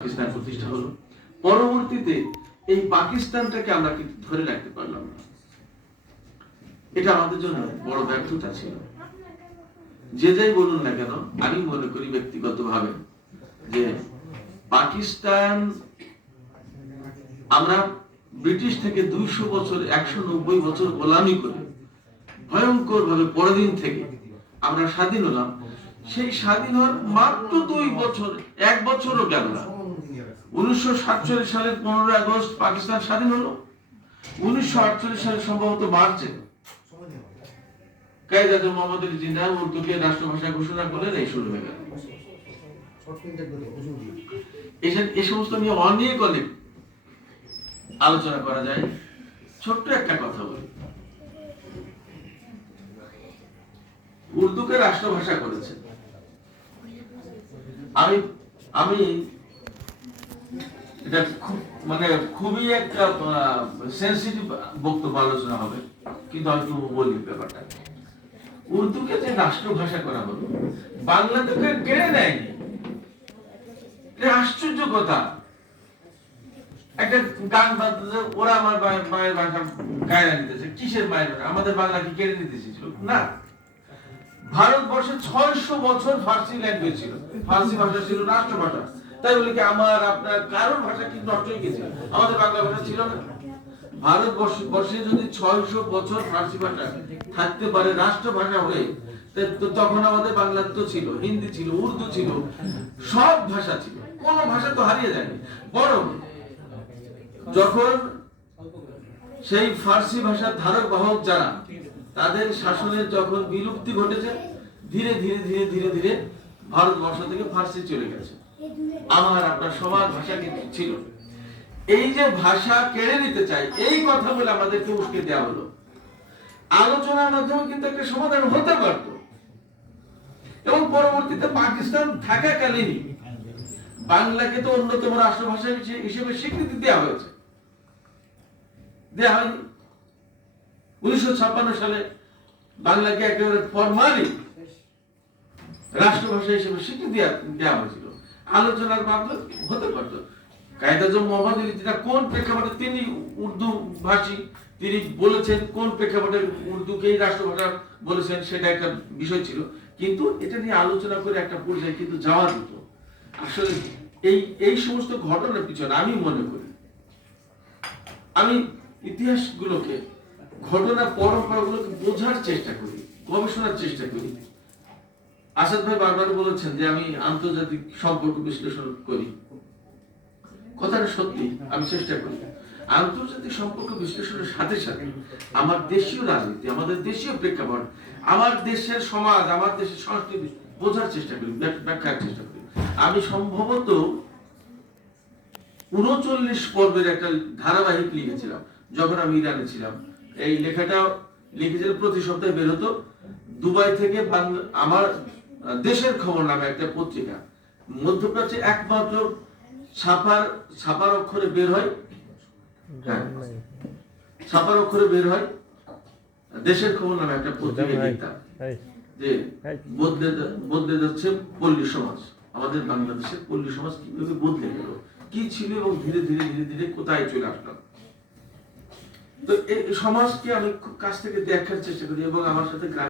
পাকিস্তান প্রতিষ্ঠা হলো। পরবর্তীতে এই পাকিস্তানটাকে আমরা কিন্তু ধরে রাখতে পারলাম না। এটা আমাদের জন্য বড় ব্যর্থতা ছিল। যে যাই বলুন না কেন, আমি মনে করি ব্যক্তিগতভাবে যে পাকিস্তান আমরা ব্রিটিশ থেকে 200 বছর 190 বছর গোলামি করে ভয়ঙ্কর ভাবে পরদিন থেকে আমরা স্বাধীন হলাম। সেই স্বাধীন হওয়ার মাত্র 2 বছর, 1 বছরও গেল না। 1947 সালের 15 আগস্ট পাকিস্তান স্বাধীন হলো। 1948 সালে সম্ভবত মার্চে কায়েদ-ই-আজম মোহাম্মদ আলী জিন্নাহ উর্দুকে রাষ্ট্রভাষা ঘোষণা করলেন। এই শুরু হয়ে গেল। এই সমস্ত নিয়ে অনেক আলোচনা করা যায়। ছোট্ট একটা কথা বলি, উর্দুকে রাষ্ট্রভাষা করেছে। আমি এটা খুবই একটা সেনসিটিভ বক্তব্য আলোচনা হবে, কিন্তু আমি বলি ব্যাপারটা। উর্দুকে যে রাষ্ট্রভাষা করা হলো, বাংলা থেকে কেড়ে নেয়নি। এটা আশ্চর্য কথা। একটা গান বাজছে, ওরা আমার মায়ের ভাষা গায়ে নিতেছে। কিসের মায়ের ভাষা? আমাদের বাংলাকে কেড়ে নিতে ছিল না। ভারতবর্ষে 600 বছর ফার্সি ল্যাঙ্গুয়েজ ছিল, ফার্সি ভাষা ছিল রাষ্ট্রভাষা। তাই বলে কি আমার আপনার কারোর ভাষা কি নষ্ট হয়ে গেছে? আমাদের বাংলা ভাষা ছিল না। ভারতবর্ষে যদি 600 বছর ফার্সি ভাষা থাকতে পারে রাষ্ট্রভাষা হয়ে, তখন আমাদের বাংলা তো ছিল, হিন্দি ছিল, উর্দু ছিল, সব ভাষা ছিল। কোন ভাষা তো হারিয়ে যায়নি। বরং যখন সেই ফার্সি ভাষার ধারক বাহক যারা, তাদের শাসনের যখন বিলুপ্তি ঘটেছে, ধীরে ধীরে ধীরে ধীরে ধীরে ভারতবর্ষ থেকে ফার্সি চলে গেছে। আমার আপনার সবার ভাষা কিন্তু ছিল। এই যে ভাষা কেড়ে নিতে চাই, এই কথা বলে আমাদেরকে উস্কে দেওয়া হলো। আলোচনার মাধ্যমে কিন্তু একটা সমাধান হতে পারত। এবং পরবর্তীতে পাকিস্তান থাকাকালীনই বাংলাকে তো অন্যতম রাষ্ট্রভাষা হিসেবে স্বীকৃতি দেওয়া হয়েছে, দেওয়া হয়নি। 1956 সালে বাংলাকে একেবারে ফরমালি রাষ্ট্রভাষা হিসেবে স্বীকৃতি দেওয়া হয়েছিল। আলোচনার মাধ্যমে হতে পারত। কায়েদ-ই-আজম মোহাম্মদ আলী জিন্নাহ কোন প্রেক্ষাপটে তিনি উর্দু ভাষী, তিনি বলেছেন কোন প্রেক্ষাপটে উর্দুকেই রাষ্ট্রভাষা বলেছেন, সেটা একটা বিষয় ছিল। কিন্তু এটা নিয়ে আলোচনা করে একটা পর্যায়ে কিন্তু যাওয়া যেত। আসলে এই সমস্ত ঘটনার পিছনে আমি মনে করি, আমি ইতিহাসগুলোকে, ঘটনা পরম্পরাগুলোকে বোঝার চেষ্টা করি, গবেষণার চেষ্টা করি। আসাদ ভাই বারবার বলেছেন যে আমি আন্তর্জাতিক সম্পর্ক বিশ্লেষণ করি। কথাটা সত্যি, আমি চেষ্টা করি। আন্তর্জাতিক সম্পর্ক বিশ্লেষণের সাথে সাথে আমার দেশীয় রাজনীতি, আমাদের দেশীয় প্রেক্ষাপট, আমার দেশের সমাজ, আমার দেশের সংস্কৃতি বোঝার চেষ্টা করি, ব্যাখ্যার চেষ্টা করি। আমি সম্ভবত 39 পর্বের একটা ধারাবাহিক লিখেছিলাম যখন আমি ইরানে ছিলাম। এই লেখাটা লিখেছিলাম, প্রতি সপ্তাহে বের হতো। দুবাই থেকে আমার দেশের খবর নামে একটা পত্রিকা, মধ্যপ্রাচ্যে একমাত্র ছাপার অক্ষরে বের হয়, ছাপার অক্ষরে বের হয় দেশের খবর নামে একটা পত্রিকা লিখতাম যে বদলে যাচ্ছে পল্লী সমাজ, আমাদের বাংলাদেশের পল্লী সমাজ কিভাবে বদলে গেল, কি ছিল এবং ধীরে ধীরে ধীরে ধীরে কোথায় চলে আসলাম। তো এই সমাজকে আমি খুব কাছ থেকে দেখার চেষ্টা করি এবং আমার সাথে